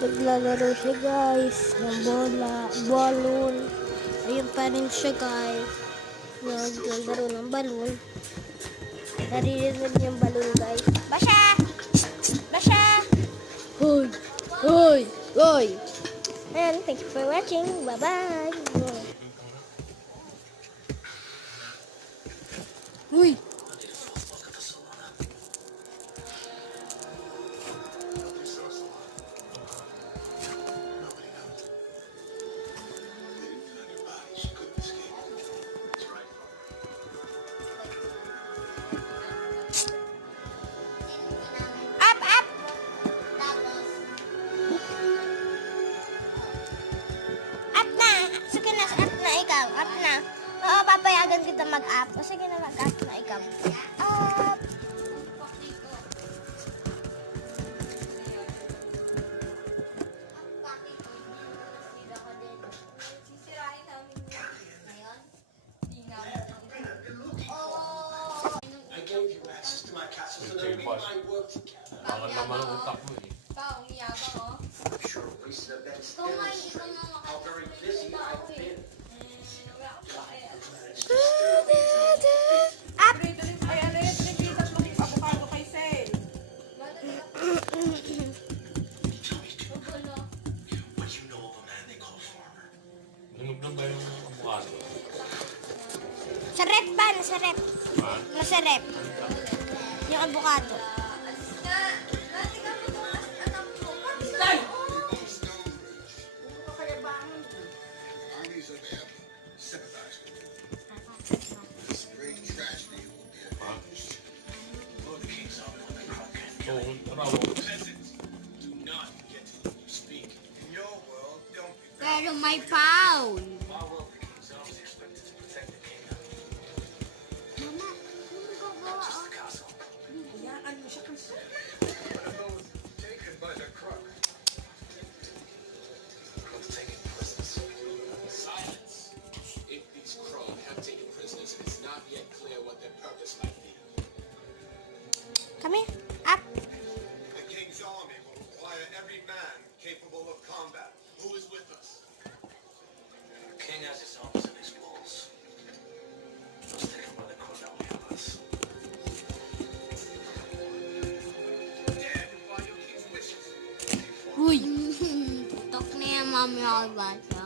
Naglalaro siya guys ng bola, balloon. Ayun pa rin siya guys. Naglalaro ng balloon. Naririnig yung balloon guys. Basha! Basha! Hoy! Hoy! Hoy! And thank you for watching. Bye-bye! Uy! Up na. Oo, papayagan kita mag-up. O sige na, mag-up na ikaw. Up! I gave you access to my castle so that we might work together. Bakit naman ang utak mo eh? Ikaw, umiyaga ko. I'm sure recent events demonstrate how very busy I've been. Hinog na ba yung abukado? Sa rep ba? Nasa rep. Ha? Nasa rep. Yung avocado. Alis ka! Dati ka mo itong anak mo. Stay! So, ano? Do not get to speak. In your world, don't be Pero may pound. my world, the king's always expected to protect the kingdom. Mama, ano Not just the castle. Hayaan mo siya kasi. One of those taken by the crook. Crook taking prisoners. Silence. If these crow have taken prisoners, it's not yet clear what their purpose might be. Kami? Up. The king's army will require every man capable of combat. Who is with us? The king has his arms and his walls. Those taken by the crow now we have us. Dead by your king's wishes. Uy. Tok na yan, mami ako bata.